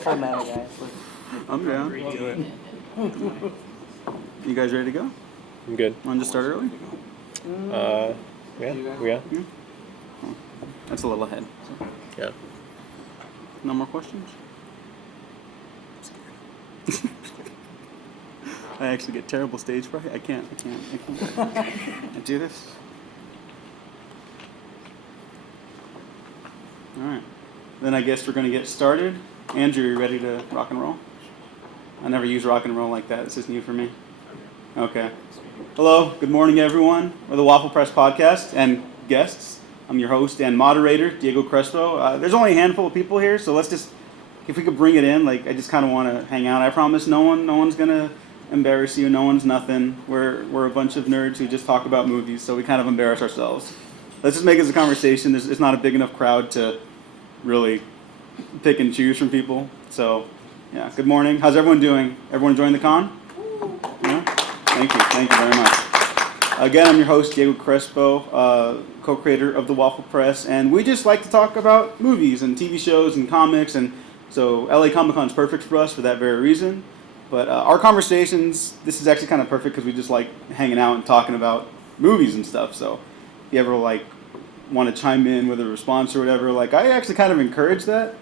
full metal, guys. I'm down. Do it. You guys ready to go? I'm good. Want to just start early? Yeah. Oh, that's a little ahead. So. Yeah. No more questions? I actually get terrible stage fright. I can't do this. All right. Then I guess we're going to get started. Andrew, you ready to rock and roll? I never use rock and roll like that. This is new for me. Okay. Hello. Good morning, everyone. We're the Waffle Press Podcast and guests. I'm your host and moderator, Diego Crespo. There's only a handful of people here, so let's just, if we could bring it in, like I just kind of want to hang out. I promise no one's going to embarrass you. No one's nothing. We're a bunch of nerds who just talk about movies, so we kind of embarrass ourselves. Let's just make it a conversation. It's not a big enough crowd to really pick and choose from people. So, yeah, good morning. How's everyone doing? Everyone enjoying the con? Yeah? Thank you very much. Again, I'm your host, Diego Crespo, co-creator of the Waffle Press, and we just like to talk about movies and TV shows and comics, and so LA Comic Con is perfect for us for that very reason. But our conversations, this is actually kind of perfect because we just like hanging out and talking about movies and stuff. So if you ever like want to chime in with a response or whatever, like I actually kind of encourage that.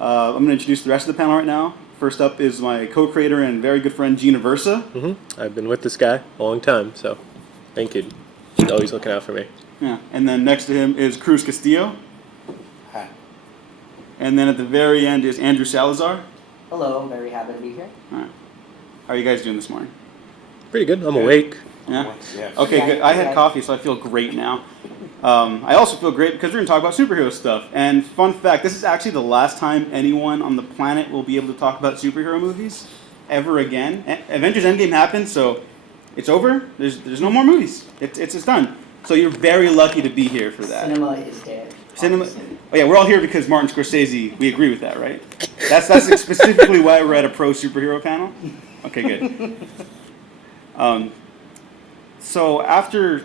I'm going to introduce the rest of the panel right now. First up is my co-creator and very good friend, Gina Versa. Mm-hmm. I've been with this guy a long time, so thank you. He's always looking out for me. Yeah, and then next to him is Cruz Castillo. Hi. And then at the very end is Andrew Salazar. Hello, I'm very happy to be here. All right. How are you guys doing this morning? Pretty good. I'm awake. Yeah? Yeah. Okay, Yeah, good. I had yeah. coffee, so I feel great now. I also feel great because we're going to talk about superhero stuff. And fun fact, this is actually the last time anyone on the planet will be able to talk about superhero movies ever again. Avengers Endgame happened, so it's over. There's no more movies. It's done. So you're very lucky to be here for that. Cinema is dead. Cinema. Oh yeah, we're all here because Martin Scorsese. We agree with that, right? That's specifically why we're at a pro superhero panel. Okay, good. So after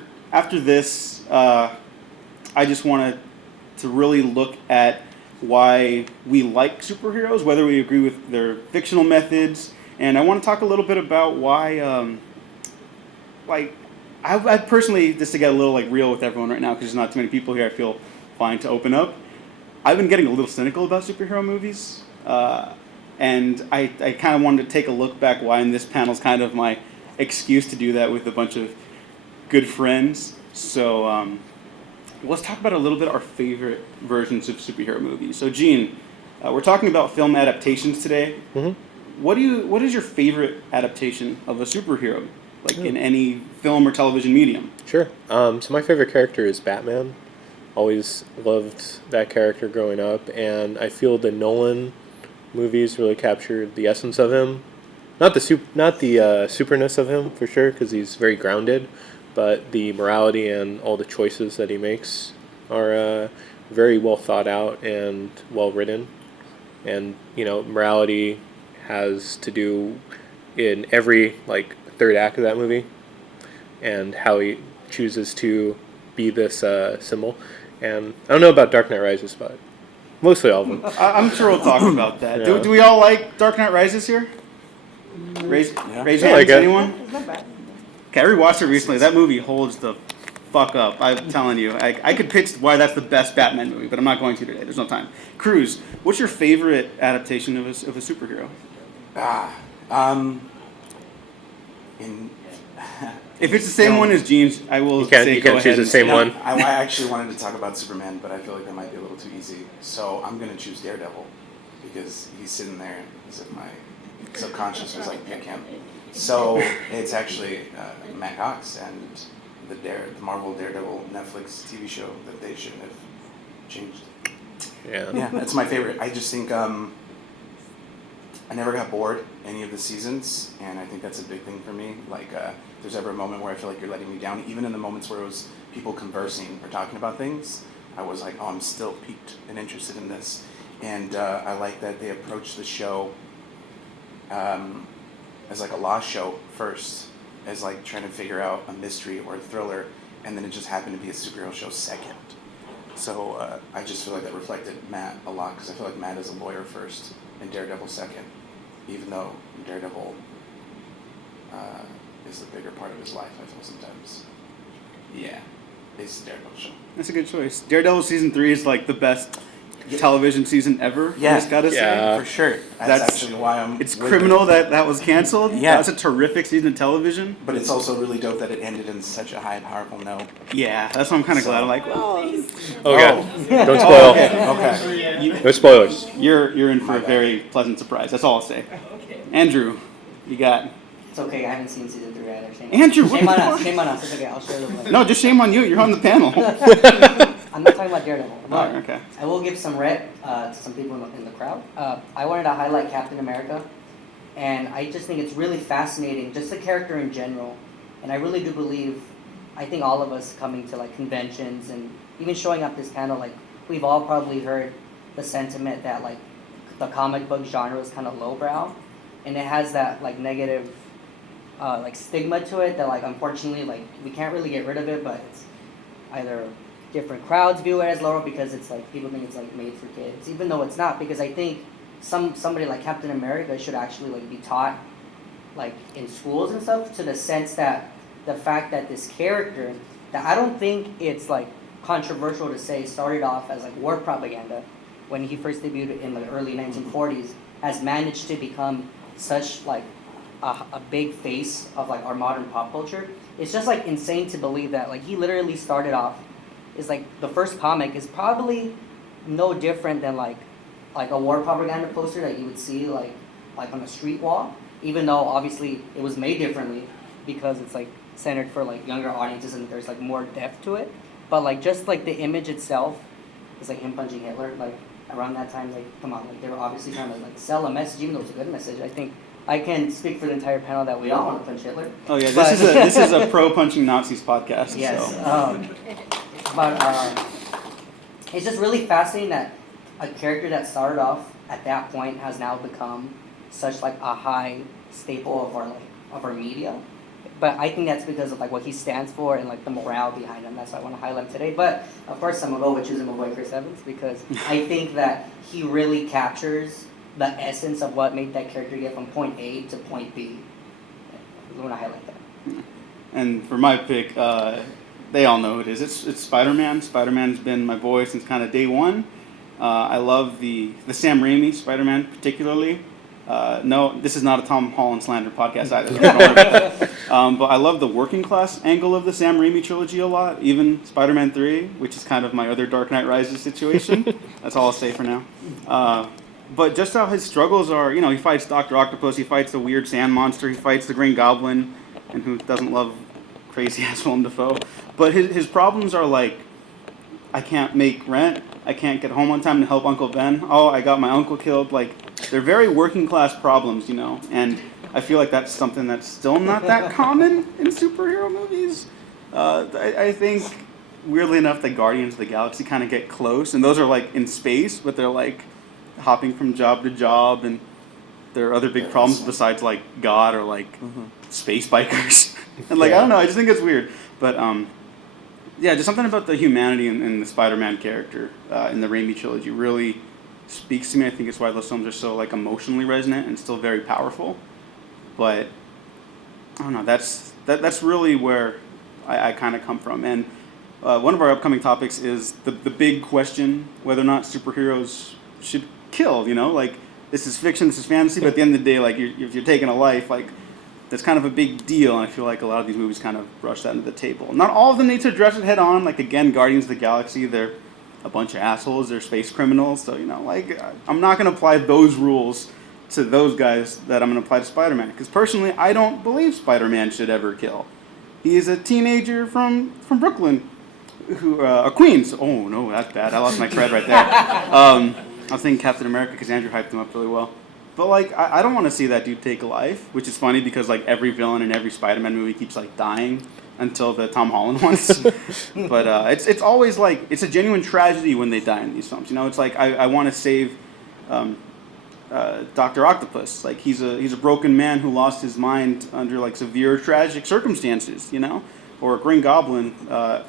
this, I just wanted to really look at why we like superheroes, whether we agree with their fictional methods, and I want to talk a little bit about why, I personally, just to get a little like real with everyone right now, because there's not too many people here, I feel fine to open up. I've been getting a little cynical about superhero movies, and I kind of wanted to take a look back why, and this panel's kind of my excuse to do that with a bunch of good friends. So let's talk about a little bit our favorite versions of superhero movies. So Gene, we're talking about film adaptations today. Mm-hmm. What is your favorite adaptation of a superhero, like in any film or television medium? Sure. So my favorite character is Batman. Always loved that character growing up, and I feel the Nolan movies really captured the essence of him. Not the superness of him, for sure, because he's very grounded, but the morality and all the choices that he makes are very well thought out and well written. And, morality has to do in every, third act of that movie, and how he chooses to be this symbol. And I don't know about Dark Knight Rises, but mostly all of them. I'm sure we'll talk about that. Yeah. Do we all like Dark Knight Rises here? Raise hands, like it. anyone? It's not bad. Okay, I rewatched it recently. That movie holds the fuck up. I'm telling you. I could pitch why that's the best Batman movie, but I'm not going to today. There's no time. Cruz, what's your favorite adaptation of a superhero? If it's the same one as Gene's, I will You can't go choose ahead the and same say- one. I actually wanted to talk about Superman, but I feel like that might be a little too easy. So I'm going to choose Daredevil because he's sitting there as if my subconscious was like, pick him. So it's actually Matt Cox and the Marvel Daredevil Netflix TV show that they shouldn't have changed. Yeah, that's my favorite. I just think I never got bored any of the seasons, and I think that's a big thing for me. Like, if there's ever a moment where I feel like you're letting me down, even in the moments where it was people conversing or talking about things, I was like, oh, I'm still piqued and interested in this. And I like that they approach the show as like a law show first, as like trying to figure out a mystery or a thriller, and then it just happened to be a superhero show second. So I just feel like that reflected Matt a lot, because I feel like Matt is a lawyer first, and Daredevil second, even though Daredevil is the bigger part of his life, I feel sometimes. Yeah, it's Daredevil show. That's a good choice. Daredevil season 3 is like the best television season ever. Yeah. I just gotta Yeah. say. For sure. That's actually why I'm... It's with criminal it. that was canceled. Yeah. That's a terrific season of television. But it's also really dope that it ended in such a high, powerful note. Yeah, that's why I'm kind of glad. I'm like, well, Okay. Don't spoil. Okay. No spoilers. you're in for My a bad. very pleasant surprise. That's all I'll say. Andrew, you got... It's okay, I haven't seen season 3 either. Andrew, what Shame the on fuck? us, shame on us. It's okay, I'll share the blame. No, just shame on you. You're on the panel. I'm not talking about Daredevil, but Oh, okay. I will give some rep to some people in the crowd. I wanted to highlight Captain America, and I just think it's really fascinating, just the character in general. And I really do believe, I think all of us coming to like conventions and even showing up this panel, like we've all probably heard the sentiment that like the comic book genre is kind of lowbrow, and it has that like negative like stigma to it that like unfortunately like we can't really get rid of it, but it's either different crowds view it as lower because it's like people think it's like made for kids, even though it's not, because I think somebody like Captain America should actually like be taught like in schools and stuff, to the sense that the fact that this character, that I don't think it's like controversial to say started off as like war propaganda when he first debuted in the early 1940s, has managed to become such like a big face of like our modern pop culture. It's just like insane to believe that like he literally started off, is like the first comic is probably no different than like a war propaganda poster that you would see like on a street wall, even though obviously it was made differently because it's like centered for like younger audiences and there's like more depth to it. But like just like the image itself is like him punching Hitler, like around that time, like come on, like they were obviously trying to like sell a message, even though it's a good message. I think I can speak for the entire panel that we all want to punch Hitler. Oh yeah, But- this is a pro punching Nazis podcast. Yes. So. But it's just really fascinating that a character that started off at that point has now become such like a high staple of our media. But I think that's because of like what he stands for and like the morale behind him. That's what I want to highlight today. But of course, I'm gonna go with choosing my boy Chris Evans because I think that he really captures the essence of what made that character get from point A to point B. I want to highlight that. And for my pick, they all know who it is. It's Spider-Man. Spider-Man's been my boy since kind of day one. I love the Sam Raimi Spider-Man particularly. No, this is not a Tom Holland slander podcast either. But I love the working class angle of the Sam Raimi trilogy a lot. Even Spider-Man 3, which is kind of my other Dark Knight Rises situation. That's all I'll say for now. But just how his struggles are, you know, he fights Dr. Octopus, he fights the weird sand monster, he fights the Green Goblin, and who doesn't love crazy-ass Willem Dafoe. But his problems are like, I can't make rent, I can't get home on time to help Uncle Ben, oh, I got my uncle killed. Like, they're very working-class problems, you know, and I feel like that's something that's still not that common in superhero movies. I think, weirdly enough, the Guardians of the Galaxy kind of get close, and those are like in space, but they're like hopping from job to job, and there are other big problems besides like God or like space bikers. And like, I don't know, I just think it's weird. But yeah, just something about the humanity in the Spider-Man character in the Raimi trilogy really speaks to me. I think it's why those films are so like emotionally resonant and still very powerful. But I don't know, that's really where I kind of come from. And one of our upcoming topics is the big question whether or not superheroes should kill, you know, like this is fiction, this is fantasy, but at the end of the day, like if you're taking a life, like that's kind of a big deal, and I feel like a lot of these movies kind of brush that into the table. Not all of them need to address it head on, like again, Guardians of the Galaxy, they're a bunch of assholes, they're space criminals, so you know, like I'm not going to apply those rules to those guys that I'm going to apply to Spider-Man, because personally, I don't believe Spider-Man should ever kill. He is a teenager from Brooklyn, who Queens. Oh no, that's bad. I lost my cred right there. I was thinking Captain America because Andrew hyped him up really well. But like, I don't want to see that dude take a life, which is funny because like every villain in every Spider-Man movie keeps like dying until the Tom Holland ones. But it's always like, it's a genuine tragedy when they die in these films. You know, it's like I want to save Dr. Octopus. Like he's a broken man who lost his mind under like severe tragic circumstances, you know? Or Green Goblin,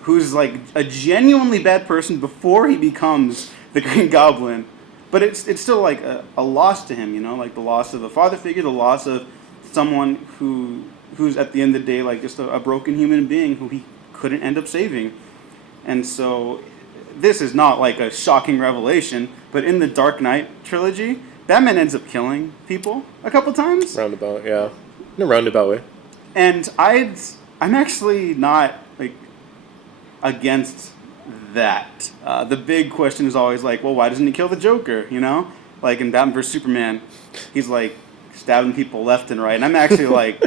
who's like a genuinely bad person before he becomes the Green Goblin. but it's still like a loss to him, you know, like the loss of a father figure, the loss of someone who's at the end of the day like just a broken human being who he couldn't end up saving. And so this is not like a shocking revelation, but in the Dark Knight trilogy, Batman ends up killing people a couple times. Roundabout, yeah. In a roundabout way. And I'm actually not like against that. The big question is always like, well, why doesn't he kill the Joker? You know, like in Batman vs Superman, he's like stabbing people left and right, and I'm actually like,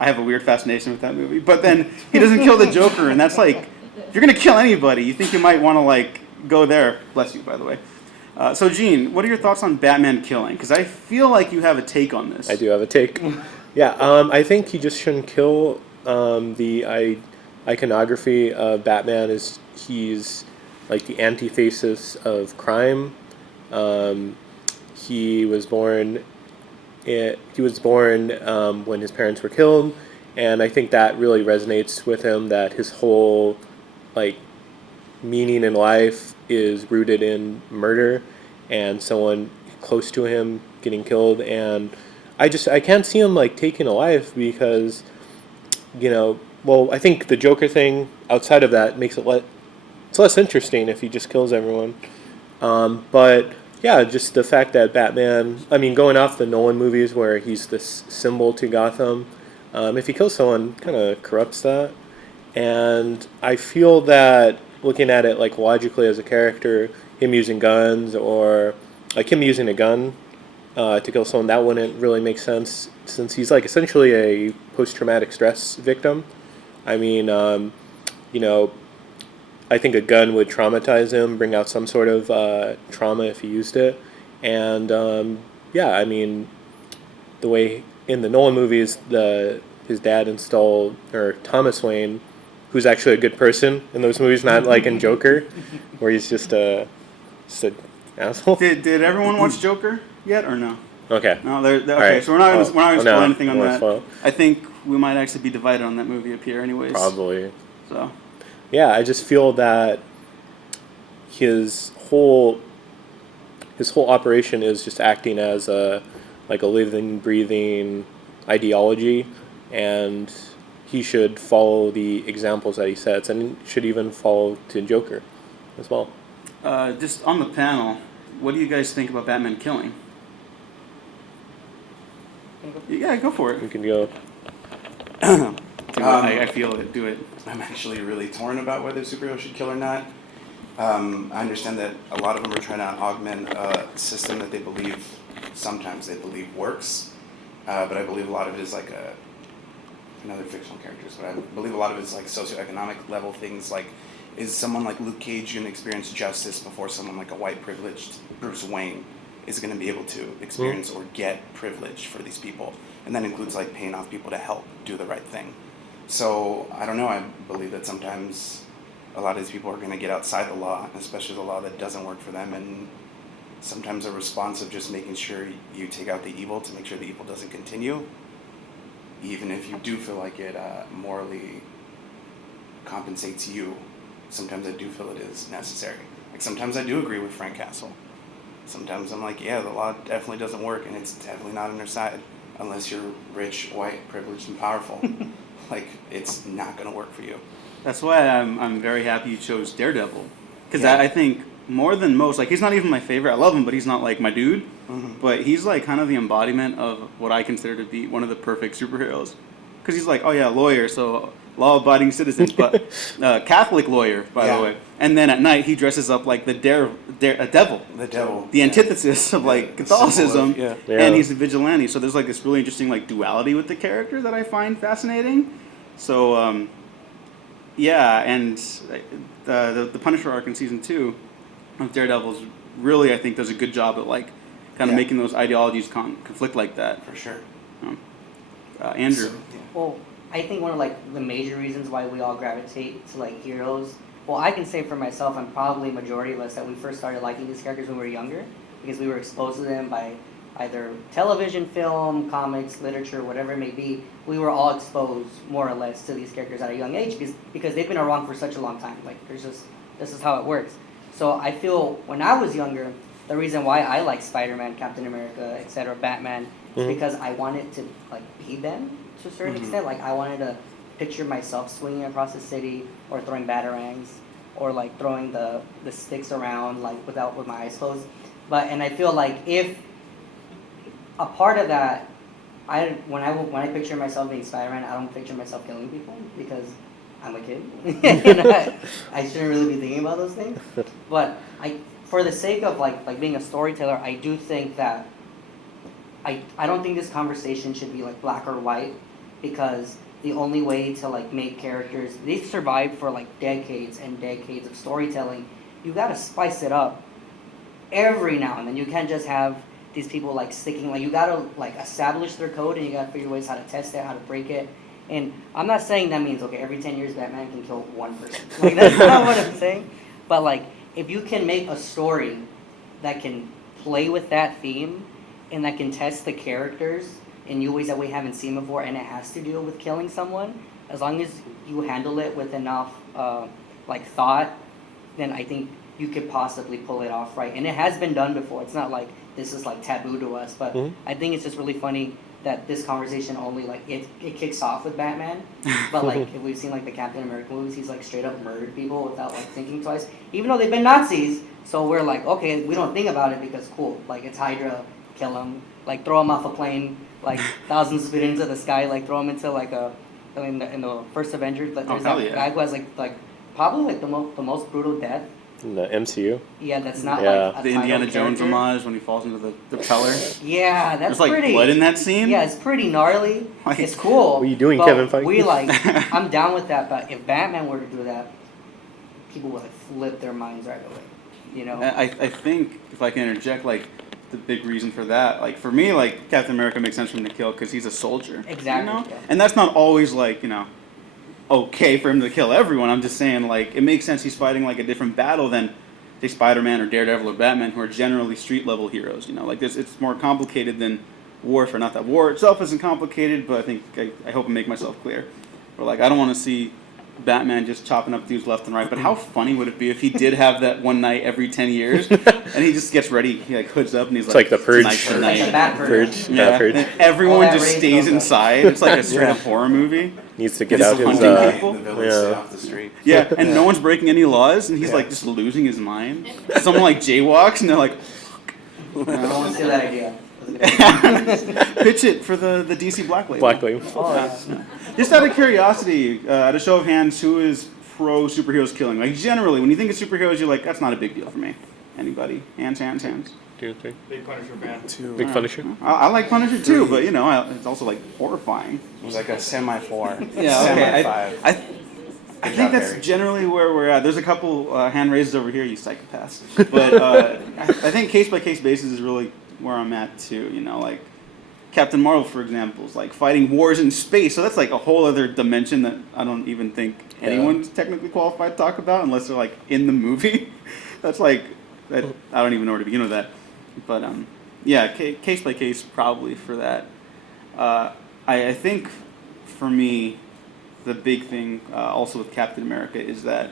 I have a weird fascination with that movie. But then he doesn't kill the Joker, and that's like, if you're gonna kill anybody, you think you might want to like go there. Bless you, by the way. So Gene, what are your thoughts on Batman killing? Because I feel like you have a take on this. I do have a take. Yeah, I think he just shouldn't kill. The iconography of Batman is he's like the antithesis of crime. He was born when his parents were killed, and I think that really resonates with him. That his whole like meaning in life is rooted in murder and someone close to him getting killed, and I can't see him like taking a life because, you know, well, I think the Joker thing outside of that makes it's less interesting if he just kills everyone. But yeah, just the fact that Batman, I mean, going off the Nolan movies where he's this symbol to Gotham, if he kills someone, kind of corrupts that. And I feel that looking at it like logically as a character, him using guns or like him using a gun to kill someone, that wouldn't really make sense since he's like essentially a post-traumatic stress victim. I mean, you know, I think a gun would traumatize him, bring out some sort of trauma if he used it. And yeah, I mean, the way in the Nolan movies, his dad installed, or Thomas Wayne, who's actually a good person in those movies, not like in Joker, where he's just an asshole. Did everyone watch Joker yet or no? Okay. No, okay. Right. So we're not going to spoil anything on that. Spoil. I think we might actually be divided on that movie up here, anyways. Probably. So. Yeah, I just feel that his whole operation is just acting as a living, breathing ideology, and he should follow the examples that he sets, and should even follow to Joker as well. Just on the panel, what do you guys think about Batman killing? Yeah, go for it. You can go. I feel it. Do it. I'm actually really torn about whether superheroes should kill or not. I understand that a lot of them are trying to augment a system that sometimes they believe works, but I believe a lot of it is like another fictional characters, but I believe a lot of it is like socioeconomic level things. Like, is someone like Luke Cage going to experience justice before someone like a white privileged Bruce Wayne is going to be able to experience or get privilege for these people? And that includes like paying off people to help do the right thing. So I don't know, I believe that sometimes a lot of these people are going to get outside the law, especially the law that doesn't work for them, and sometimes a response of just making sure you take out the evil to make sure the evil doesn't continue, even if you do feel like it morally compensates you. Sometimes I do feel it is necessary. Like sometimes I do agree with Frank Castle. Sometimes I'm like, yeah, the law definitely doesn't work, and it's definitely not on their side unless you're rich, white, privileged, and powerful. Like, it's not going to work for you. That's why I'm very happy you chose Daredevil, because Yeah. I think more than most, like, he's not even my favorite. I love him, but he's not like my dude. Mm-hmm. But he's like kind of the embodiment of what I consider to be one of the perfect superheroes, because he's like, oh yeah, lawyer, so law-abiding citizens, but Catholic lawyer, by the way. And then at night he dresses up like the devil. The devil. The antithesis of like Catholicism, Yeah. and he's a vigilante. So there's like this really interesting like duality with the character that I find fascinating. So yeah, and the Punisher arc in season 2 of Daredevil is really, I think, does a good job at like kind of making those ideologies conflict like that. For sure. Andrew. Well, I think one of like the major reasons why we all gravitate to like heroes. Well, I can say for myself, I'm probably majority of us that we first started liking these characters when we were younger, because we were exposed to them by either television, film, comics, literature, whatever it may be. We were all exposed more or less to these characters at a young age because they've been around for such a long time. Like this is how it works. So I feel when I was younger, the reason why I like Spider-Man, Captain America, etc., Batman, is because I wanted to like be them to a certain extent. Like I wanted to picture myself swinging across the city or throwing batarangs or like throwing the sticks around like with my eyes closed. And I feel like if a part of that, when I picture myself being Spider-Man, I don't picture myself killing people because I'm a kid and I shouldn't really be thinking about those things. But for the sake of like being a storyteller, I do think that I don't think this conversation should be like black or white, because the only way to like make characters, they've survived for like decades and decades of storytelling. You gotta spice it up every now and then. You can't just have these people like sticking, like you gotta like establish their code and you gotta figure ways how to test it, how to break it. And I'm not saying that means, okay, every 10 years Batman can kill one person. Like that's not what I'm saying. But like, if you can make a story that can play with that theme and that can test the characters in new ways that we haven't seen before, and it has to deal with killing someone, as long as you handle it with enough like thought, then I think you could possibly pull it off right. And it has been done before. It's not like this is like taboo to us, but I think it's just really funny that this conversation only like it kicks off with Batman, but like if we've seen like the Captain America movies, he's like straight up murdered people without like thinking twice, even though they've been Nazis. So we're like, okay, we don't think about it because cool, like it's Hydra, kill him, like throw him off a plane, like thousands of feet into the sky, like throw him into like in the first Avengers, like there's that guy who has like probably like the most brutal death. In the MCU? Yeah, that's not like a the Indiana Jones character. homage when he falls into the propeller. Yeah, that's There's like pretty. blood in that scene. Yeah, it's pretty gnarly. Like, it's cool. What are you doing, but Kevin Feige? We like, I'm down with that. But if Batman were to do that, people would like flip their minds right away. You know. I think if I can interject, like the big reason for that, like for me, like Captain America makes sense for him to kill because he's a soldier. Exactly. You know? Yeah. And that's not always like okay for him to kill everyone. I'm just saying like it makes sense he's fighting like a different battle than say Spider-Man or Daredevil or Batman, who are generally street-level heroes. Like this, it's more complicated than warfare. Not that war itself isn't complicated, but I think I hope I make myself clear. Or like I don't want to see Batman just chopping up dudes left and right. But how funny would it be if he did have that one night every 10 years, and he just gets ready, he like hoods up and he's It's like the Purge. Tonight. Like the Bat Purge. Yeah. Purge. And everyone All that just rain stays goes up. inside. It's like a straight-up horror movie. Needs to get He's out his hunting people. The villains stay off the street. Yeah, and no one's breaking any laws, and he's like just losing his mind. Someone like jaywalks, and they're like, I don't want to steal that idea. pitch it for the DC Black Label. Black Label. Oh, yeah. Just out of curiosity, at a show of hands, who is pro superheroes killing? Like generally, when you think of superheroes, you're like, that's not a big deal for me. Anybody? Hands. 2, 3. Big Punisher fan. Big Punisher. I like Punisher too, but it's also like horrifying. It was like a semi-4. Yeah, okay. Semi-5. I Good think job, that's Harry. generally where we're at. There's a couple hand raises over here, you psychopaths. But I think case-by-case basis is really where I'm at too. Like Captain Marvel, for example, is like fighting wars in space. So that's like a whole other dimension that I don't even think anyone's technically qualified to talk about unless they're like in the movie. That's like, I don't even know where to begin with that. But case-by-case probably for that. I think for me, the big thing also with Captain America is that,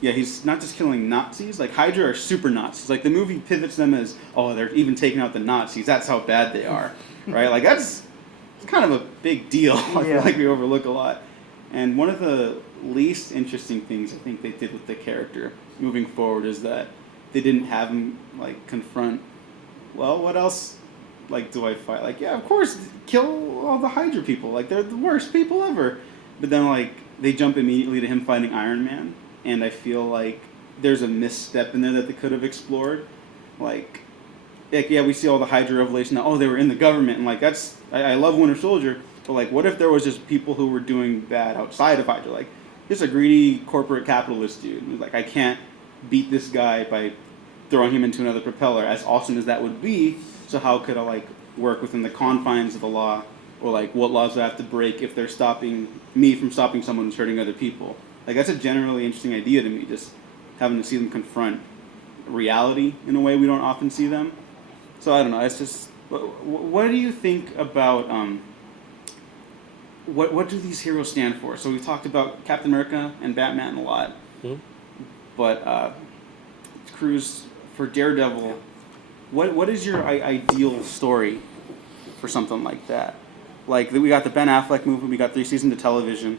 he's not just killing Nazis. Like, Hydra are super Nazis. Like, the movie pivots them as, they're even taking out the Nazis. That's how bad they are, right? Like, it's kind of a big deal. I feel like we overlook a lot. And one of the least interesting things I think they did with the character moving forward is that they didn't have him, like, confront, well, what else, like, do I fight? Like, of course, kill all the Hydra people. Like, they're the worst people ever. But then, like, they jump immediately to him fighting Iron Man, and I feel like there's a misstep in there that they could have explored. Like we see all the Hydra revelation that, they were in the government, and, like, that's, I love Winter Soldier, but, like, what if there was just people who were doing bad outside of Hydra? Like, just a greedy corporate capitalist dude who's like, I can't beat this guy by throwing him into another propeller, as awesome as that would be, so how could I, like, work within the confines of the law? Or, like, what laws do I have to break if they're stopping me from stopping someone who's hurting other people? Like, that's a generally interesting idea to me, just having to see them confront reality in a way we don't often see them. So, I don't know, it's just, what do you think about, what do these heroes stand for? So we talked about Captain America and Batman a lot, but Cruz, for Daredevil, what is your ideal story for something like that? Like we got the Ben Affleck movie, we got 3 seasons of television,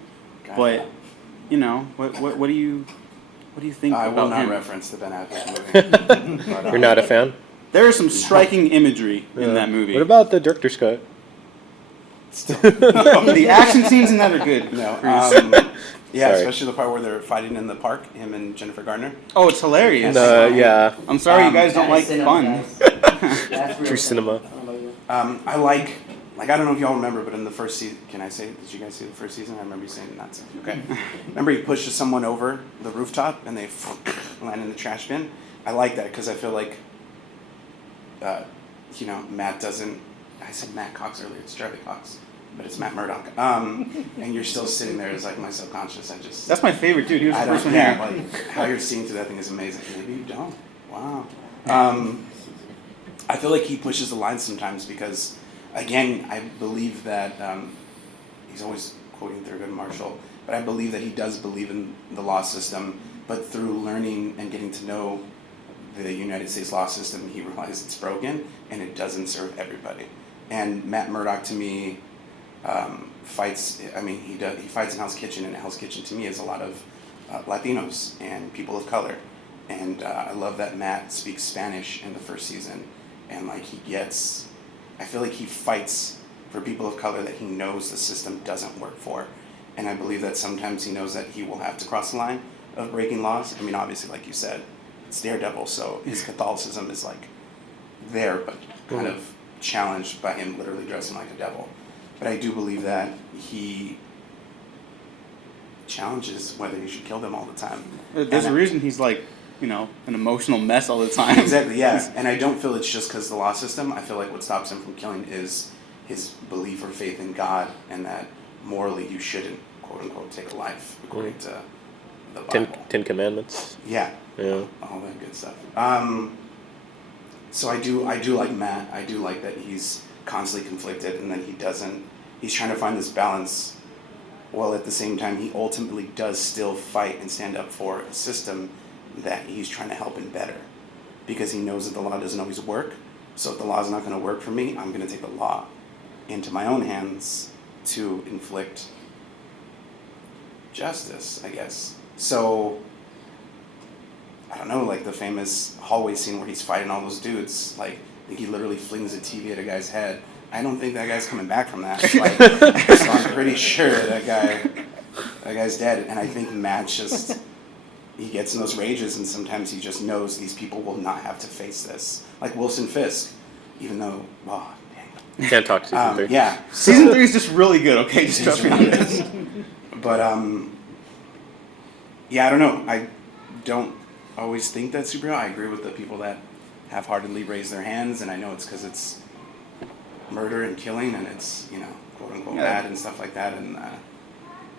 but you know, what do you think I about will not him? reference the Ben Affleck movie. But, You're not a fan? There is some striking imagery in that movie. What about the director's cut? The action scenes in that are good. No. Cruz. Yeah, Sorry. especially the part where they're fighting in the park, him and Jennifer Gardner. Oh, it's hilarious. Yeah. I'm sorry you guys don't That like is cinema, fun. guys. That's real True cinema. I don't know about you. I like I don't know if y'all remember, but in the first season, can I say, did you guys see the first season? I remember you saying not to. Okay. Remember he pushes someone over the rooftop and they land in the trash bin? I like that because I feel like, Matt doesn't, I said Matt Cox earlier, it's Charlie Cox, but it's Matt Murdock. And you're still sitting there as like my subconscious. That's my favorite dude. He was the first one yeah, here. like how you're seeing through that thing is amazing. Maybe you don't. Wow. I feel like he pushes the line sometimes because, again, I believe that he's always quoting Thurgood Marshall, but I believe that he does believe in the law system, but through learning and getting to know the United States law system, he realizes it's broken and it doesn't serve everybody. And Matt Murdock, to me, fights. I mean, he fights in Hell's Kitchen, and Hell's Kitchen to me is a lot of Latinos and people of color. And I love that Matt speaks Spanish in the first season, and like I feel like he fights for people of color that he knows the system doesn't work for. And I believe that sometimes he knows that he will have to cross the line of breaking laws. I mean, obviously, like you said, it's Daredevil, so his Catholicism is like there, but kind of challenged by him literally dressing like a devil. But I do believe that he challenges whether you should kill them all the time. There's a reason he's like, an emotional mess all the time. Exactly, yeah. And I don't feel it's just because of the law system. I feel like what stops him from killing is his belief or faith in God, and that morally you shouldn't, quote unquote, take a life according to the Bible. Ten Commandments. Yeah. Yeah. All that good stuff. So I do like Matt. I do like that he's constantly conflicted and that he's trying to find this balance, while at the same time he ultimately does still fight and stand up for a system that he's trying to help and better, because he knows that the law doesn't always work. So if the law's not going to work for me, I'm going to take the law into my own hands to inflict justice, I guess. So I don't know, like the famous hallway scene where he's fighting all those dudes, like I think he literally flings a TV at a guy's head. I don't think that guy's coming back from that. Like, so I'm pretty sure that guy's dead. And I think Matt he gets in those rages, and sometimes he just knows these people will not have to face this. Like Wilson Fisk, even though, dang. Can't talk season 3. Yeah. Season 3 is just really good, okay? Just trust me on this. But, yeah, I don't know. I don't always think that's superhero. I agree with the people that half-heartedly raise their hands, and I know it's because it's murder and killing, and it's, quote-unquote bad and stuff like that, and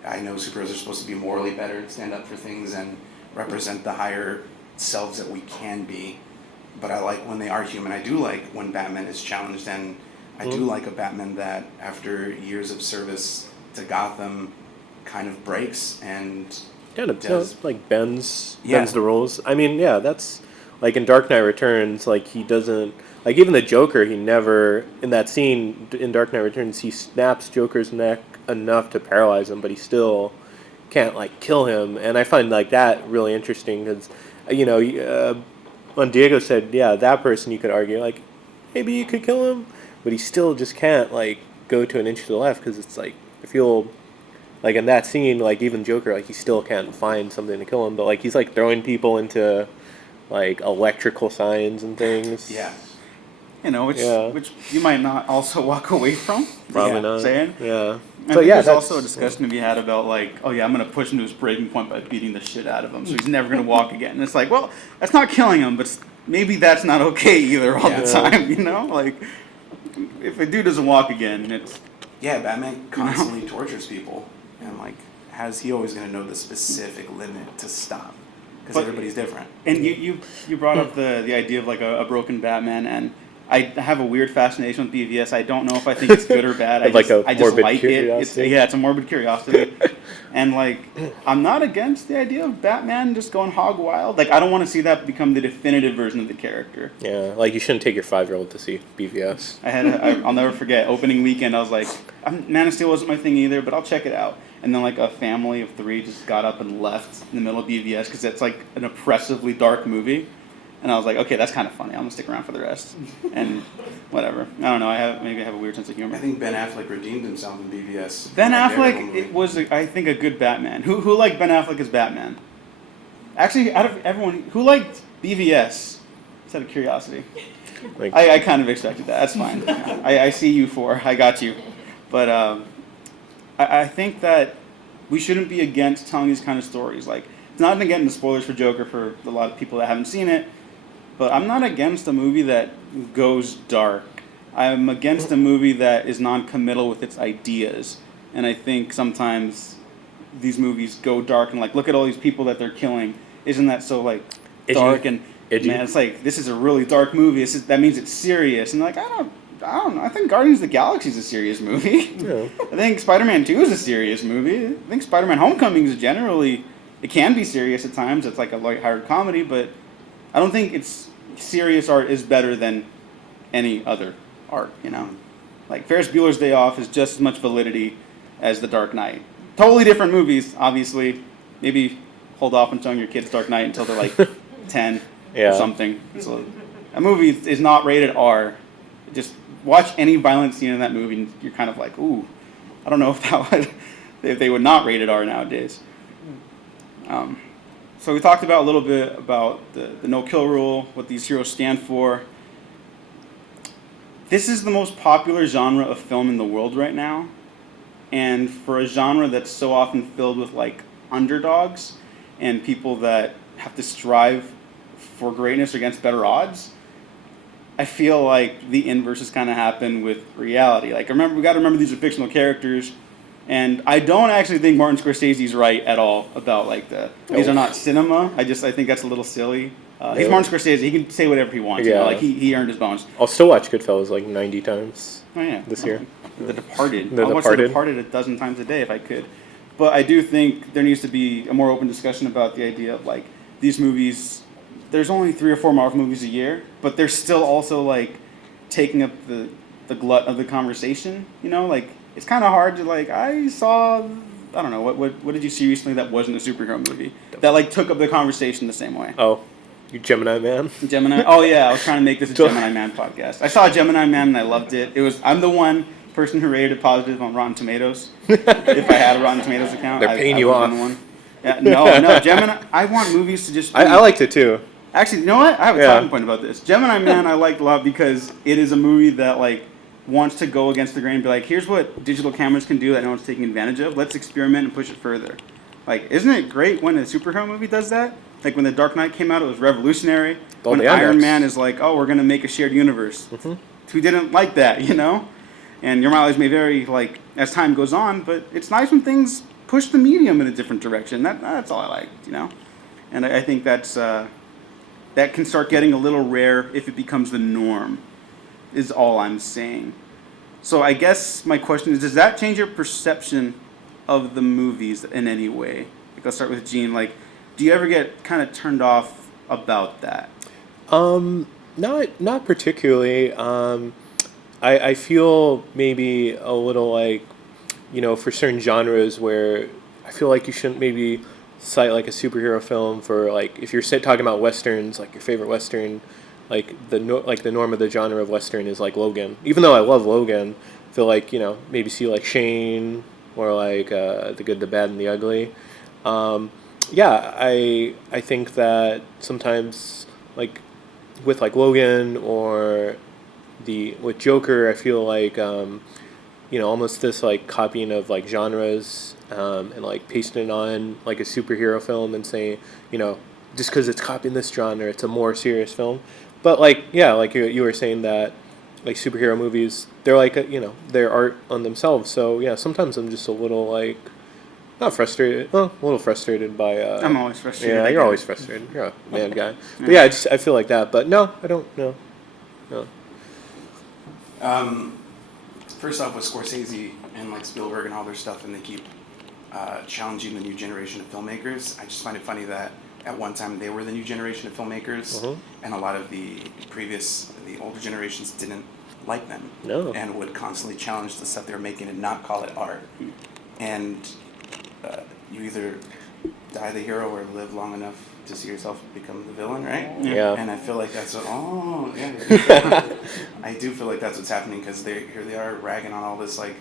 I know superheroes are supposed to be morally better, stand up for things, and represent the higher selves that we can be, but I like when they are human. I do like when Batman is challenged, and I do like a Batman that, after years of service to Gotham, kind of breaks and Kind of does like bends the rules. I mean, yeah, that's like in Dark Knight Returns. Like he doesn't like even the Joker. He never in that scene in Dark Knight Returns. He snaps Joker's neck enough to paralyze him, but he still can't like kill him. And I find like that really interesting because when Diego said, yeah, that person you could argue like maybe you could kill him, but he still just can't like go to an inch to the left because it's like I feel. Like in that scene, like even Joker, like he still can't find something to kill him, but like he's like throwing people into like electrical signs and things. yeah. Which you might not also walk away from. Probably not. Saying. Yeah. I think there's also a discussion to be had about like, oh yeah, I'm gonna push him to his breaking point by beating the shit out of him, so he's never gonna walk again. And it's like, well, that's not killing him, but maybe that's not okay either all the time. Like if a dude doesn't walk again, it's Batman constantly tortures people. And like, how's he always going to know the specific limit to stop? Because everybody's different. And you brought up the idea of like a broken Batman, and I have a weird fascination with BVS. I don't know if I think it's good or bad. I just like it. It's a morbid curiosity. And like, I'm not against the idea of Batman just going hog wild. Like, I don't want to see that become the definitive version of the character. Yeah, like you shouldn't take your 5-year-old to see BVS. I'll never forget, opening weekend, I was like, Man of Steel wasn't my thing either, but I'll check it out. And then like a family of 3 just got up and left in the middle of BVS because it's like an oppressively dark movie. And I was like, okay, that's kind of funny. I'm going to stick around for the rest. And whatever. I don't know. Maybe I have a weird sense of humor. I think Ben Affleck redeemed himself in BVS. Ben Affleck, it was, I think, a good Batman. Who liked Ben Affleck as Batman? Actually, out of everyone, who liked BVS? Just out of curiosity. Like, I kind of expected that. That's fine. I see you 4. I got you. But I think that we shouldn't be against telling these kind of stories. Like, it's not again the spoilers for Joker for a lot of people that haven't seen it. But I'm not against a movie that goes dark. I'm against a movie that is non-committal with its ideas. And I think sometimes these movies go dark and like, look at all these people that they're killing. Isn't that so like dark and edgy. Man, it's like, this is a really dark movie. That means it's serious. And like, I don't know. I think Guardians of the Galaxy is a serious movie. Yeah. I think Spider-Man 2 is a serious movie. I think Spider-Man Homecoming is generally, it can be serious at times. It's like a lighthearted comedy, but I don't think it's serious art is better than any other art, you know? Like, Ferris Bueller's Day Off is just as much validity as The Dark Knight. Totally different movies, obviously. Maybe hold off on showing your kids Dark Knight until they're like 10 or something. So, a movie is not rated R. Just watch any violent scene in that movie and you're kind of like, ooh, I don't know if they would not rate it R nowadays. So we talked about a little bit about the no-kill rule, what these heroes stand for. This is the most popular genre of film in the world right now. And for a genre that's so often filled with like underdogs and people that have to strive for greatness against better odds, I feel like the inverse has kind of happened with reality. Like, we got to remember these are fictional characters. And I don't actually think Martin Scorsese's right at all about like these are not cinema. I think that's a little silly. He's Martin Scorsese. He can say whatever he wants. Yeah. You know? Like he earned his bones. I'll still watch Goodfellas like 90 times this year. The Departed. I'll watch The Departed a dozen times a day if I could. But I do think there needs to be a more open discussion about the idea of like these movies. There's only 3 or 4 Marvel movies a year, but they're still also like taking up the glut of the conversation. You know, like. It's kind of hard to like. I don't know what did you see recently that wasn't a superhero movie that like took up the conversation the same way? Oh, you Gemini Man. Gemini. Oh yeah, I was trying to make this a Gemini Man podcast. I saw Gemini Man and I loved it. I'm the one person who rated it positive on Rotten Tomatoes. If I had a Rotten Tomatoes account, They're paying you off. One. Yeah, no, Gemini. I want movies to just. I liked it too. Actually, you know what? I have a talking point about this. Gemini Man I liked a lot because it is a movie that like. Wants to go against the grain and be like, here's what digital cameras can do that no one's taking advantage of. Let's experiment and push it further. Like, isn't it great when a superhero movie does that? Like, when The Dark Knight came out, it was revolutionary. When Iron Man is like, oh, we're going to make a shared universe. Mm-hmm. Who didn't like that, you know? And your mileage may vary, like, as time goes on, but it's nice when things push the medium in a different direction. That's all I like, you know? And I think that can start getting a little rare if it becomes the norm. Is all I'm saying. So I guess my question is, does that change your perception of the movies in any way? Like, let's start with Gene. Like, do you ever get kind of turned off about that? Not particularly. I feel maybe a little like, you know, for certain genres where I feel like you shouldn't maybe cite like a superhero film for like, if you're talking about Westerns, like your favorite Western, like the norm of the genre of Western is like Logan. Even though I love Logan, I feel like, you know, maybe see like Shane or like The Good, the Bad, and the Ugly. I think that sometimes like with like Logan or with Joker, I feel like you know, almost this like copying of like genres and like pasting it on like a superhero film and saying, you know, just because it's copying this genre, it's a more serious film. But like, yeah, like you were saying that like superhero movies, they're like, you know, they're art on themselves. So yeah, sometimes I'm just a little like, not frustrated, well, a little frustrated by... I'm always frustrated. Yeah, you're always frustrated. You're a man guy. But yeah, I feel like that. But no, I don't, no. First off, with Scorsese and like Spielberg and all their stuff, and they keep challenging the new generation of filmmakers. I just find it funny that at one time they were the new generation of filmmakers, and a lot of the older generations didn't like them, and would constantly challenge the stuff they were making and not call it art. And you either die the hero or live long enough to see yourself become the villain, right? Yeah. And I feel like that's what, I do feel like that's what's happening, because here they are ragging on all this, like,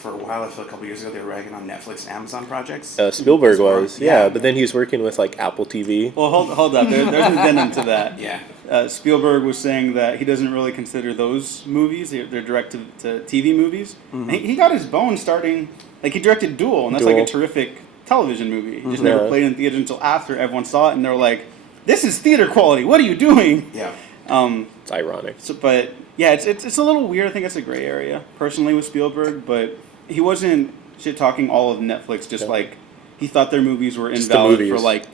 for a while, I feel a couple years ago, they were ragging on Netflix and Amazon projects. Spielberg was, but then he was working with like Apple TV. Well, hold up. There's an addendum to that. Yeah. Spielberg was saying that he doesn't really consider those movies, they're direct-to-TV movies. Mm-hmm. He got his bone starting, like he directed Duel, and that's like a terrific television movie. He just never played in theaters until after everyone saw it, and they were like, this is theater quality, what are you doing? Yeah. It's ironic. But yeah, it's a little weird. I think it's a gray area, personally, with Spielberg, but he wasn't shit-talking all of Netflix, just like he thought their movies were invalid for like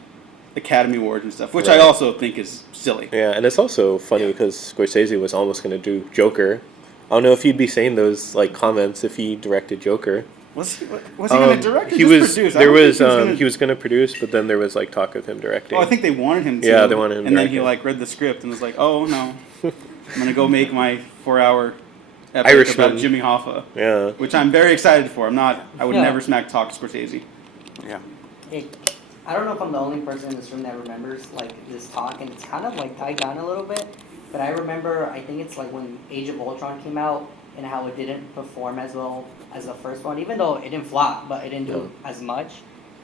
Academy Awards and stuff, which I also think is silly. Yeah, and it's also funny because Scorsese was almost going to do Joker. I don't know if he'd be saying those like comments if he directed Joker. Was he going to direct or he just was, produce? There was he was going to produce, but then there was like talk of him directing. Oh, I think they wanted him to. Yeah, they wanted him and directing. then he like read the script and was like, oh no, I'm going to go make my 4-hour epic Irishman about Jimmy Hoffa. Yeah. Which I'm very excited for. I would never smack talk Scorsese. Yeah. Hey, I don't know if I'm the only person in this room that remembers like this talk, and it's kind of like died down a little bit. But I remember, I think it's like when Age of Ultron came out, and how it didn't perform as well as the first one, even though it didn't flop, but it didn't do as much.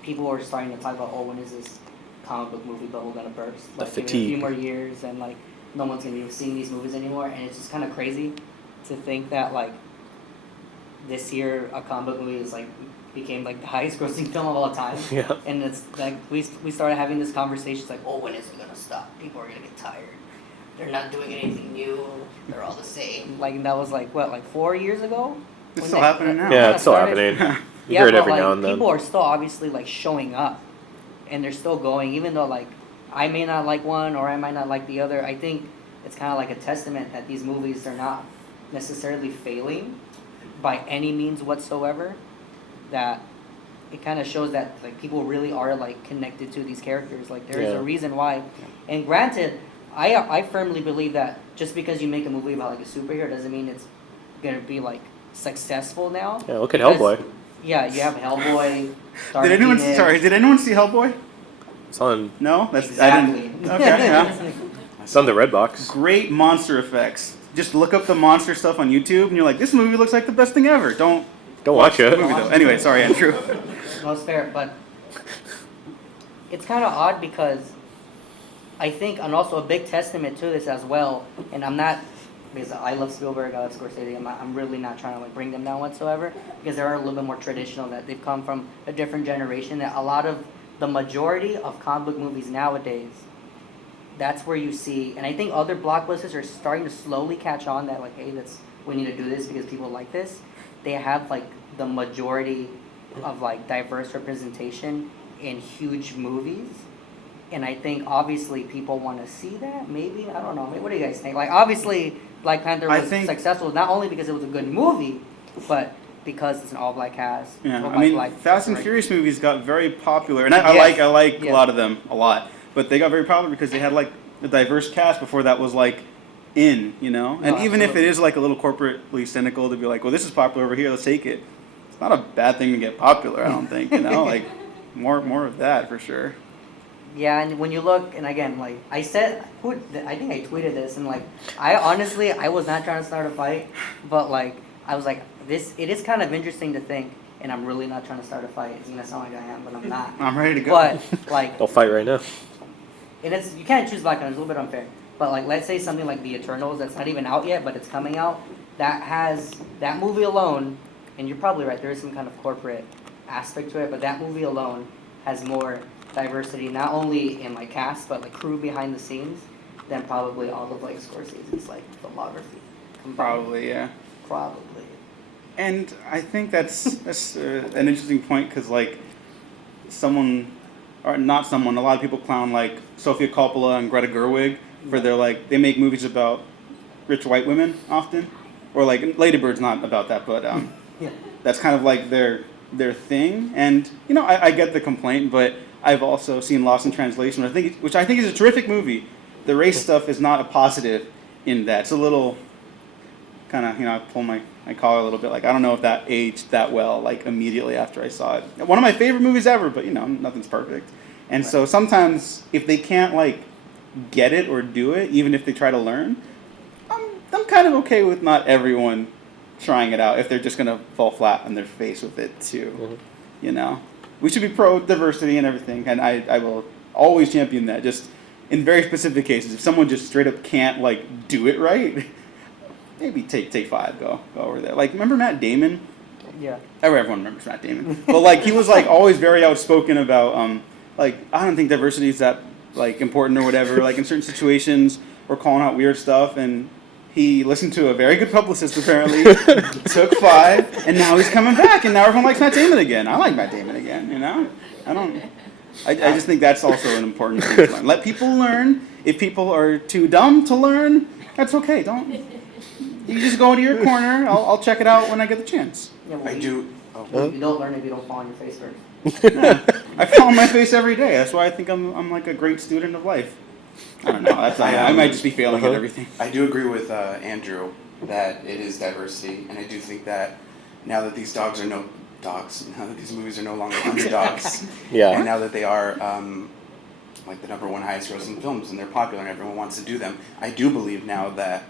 People were starting to talk about, oh, when is this comic book movie bubble gonna burst? Like, The give it a fatigue. few more years, and like no one's gonna be seeing these movies anymore. And it's just kind of crazy to think that like this year a comic book movie is like became like the highest grossing film of all time. Yeah. And it's like we started having this conversation. It's like, oh, when is it gonna stop? People are gonna get tired. They're not doing anything new. They're all the same. Like that was like what, like 4 years ago? It's still happening now. Yeah, it's still started? happening. You hear it but every like, now and then. people are still obviously like showing up, and they're still going, even though like I may not like one or I might not like the other. I think it's kind of like a testament that these movies are not necessarily failing by any means whatsoever. That it kind of shows that like people really are like connected to these characters. Like there is a reason why. And granted, I firmly believe that just because you make a movie about like a superhero doesn't mean it's gonna be like successful now. Yeah, look at Because- Hellboy. Yeah, you have Hellboy. Dark Did anyone Phoenix. see Hellboy? It's on. No? Exactly. I didn't. Okay, yeah. It's on the Redbox. Great monster effects. Just look up the monster stuff on YouTube and you're like, this movie looks like the best thing ever. Don't watch the it. movie though. Anyway, sorry, Andrew. No, it's fair, but it's kind of odd because I think, and also a big testament to this as well, and I'm not, because I love Spielberg, I love Scorsese, I'm really not trying to like bring them down whatsoever, because they're a little bit more traditional, that they've come from a different generation, that a lot of the majority of comic book movies nowadays, that's where you see, and I think other blockbusters are starting to slowly catch on that like, hey, we need to do this because people like this. They have like the majority of like diverse representation in huge movies. And I think obviously people want to see that. Maybe, I don't know. What do you guys think? Like obviously Black Panther was successful not only because it was a good movie, but because it's an all-black cast. Yeah, I mean, Fast and Furious movies got very popular, and I Yes. like Yeah. a lot of them a lot, but they got very popular because they had like a diverse cast before that was like in, you know? And No, even if it absolutely. is like a little corporately cynical to be like, well, this is popular over here, let's take it. It's not a bad thing to get popular, I don't think, you know? Like, more of that for sure. Yeah, and when you look, and again, like I said, I think I tweeted this, and like I honestly, I was not trying to start a fight, but like I was like, it is kind of interesting to think, and I'm really not trying to start a fight. It's gonna sound like I am, but I'm not. I'm ready to go. But like, I'll fight right now. and you can't choose Black Panther. It's a little bit unfair. But like, let's say something like The Eternals that's not even out yet, but it's coming out. That movie alone, and you're probably right. There is some kind of corporate aspect to it, but that movie alone has more diversity, not only in like cast, but like crew behind the scenes, than probably all of like Scorsese's like filmography. combined. Probably, yeah. Probably. And I think that's an interesting point because, like, a lot of people clown, like, Sofia Coppola and Greta Gerwig for their, like, they make movies about rich white women often. Or, like, Lady Bird's not about that, but Yeah. that's kind of like their their thing. And I get the complaint, but I've also seen Lost in Translation, which I think is a terrific movie. The race stuff is not a positive in that. It's a little kind of, I pull my collar a little bit. Like, I don't know if that aged that well, like, immediately after I saw it. One of my favorite movies ever, but, nothing's perfect. And so sometimes if they can't, like, get it or do it, even if they try to learn, I'm kind of okay with not everyone trying it out if they're just going to fall flat on their face with it, too. Mm-hmm. We should be pro-diversity and everything, and I will always champion that. Just in very specific cases, if someone just straight up can't, like, do it right, maybe take 5, go over there. Like, remember Matt Damon? Yeah. Everyone remembers Matt Damon. But, like, he was, like, always very outspoken about, like, I don't think diversity is that, like, important or whatever. Like, in certain situations, we're calling out weird stuff, and he listened to a very good publicist, apparently, took 5, and now he's coming back, and now everyone likes Matt Damon again. I like Matt Damon again, I just think that's also an important thing to learn. Let people learn. If people are too dumb to learn, that's okay. You just go into your corner. I'll check it out when I get the chance. Yeah, well, I do. You don't learn if you don't fall on your face first. Yeah. I fall on my face every day. That's why I think I'm like a great student of life. I don't know. I might just be failing at everything. I do agree with Andrew that it is diversity, and I do think that now that these now that these movies are no longer underdogs, and now that they are like the number 1 highest grossing films and they're popular and everyone wants to do them, I do believe now that,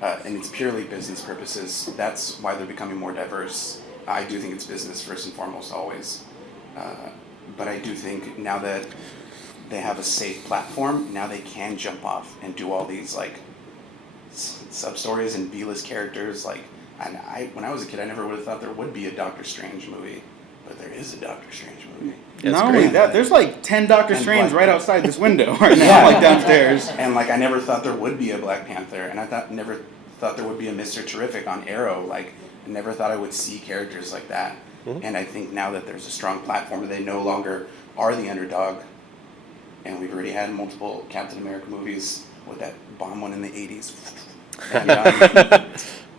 and it's purely business purposes, that's why they're becoming more diverse. I do think it's business first and foremost always, but I do think now that they have a safe platform, now they can jump off and do all these like sub-stories and B-list characters. Like, and when I was a kid, I never would have thought there would be a Doctor Strange movie, but there is a Doctor Strange movie. Not only that, there's like 10 Doctor Strange right outside this window right now, like downstairs. And like, I never thought there would be a Black Panther, and never thought there would be a Mr. Terrific on Arrow. Like, I never thought I would see characters like that. Mm-hmm. And I think now that there's a strong platform, they no longer are the underdog. And we've already had multiple Captain America movies with that bomb one in the 80s. And,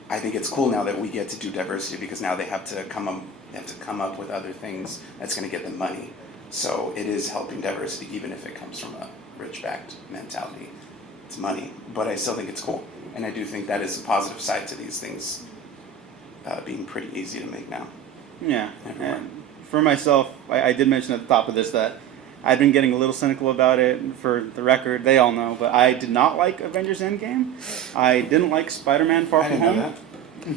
I think it's cool now that we get to do diversity because now they have to come up with other things that's going to get them money. So it is helping diversity, even if it comes from a rich-backed mentality. It's money, but I still think it's cool. And I do think that is a positive side to these things being pretty easy to make now. Yeah. And for myself, I did mention at the top of this that I've been getting a little cynical about it. For the record, they all know, but I did not like Avengers Endgame. I didn't like Spider-Man Far From Home. That.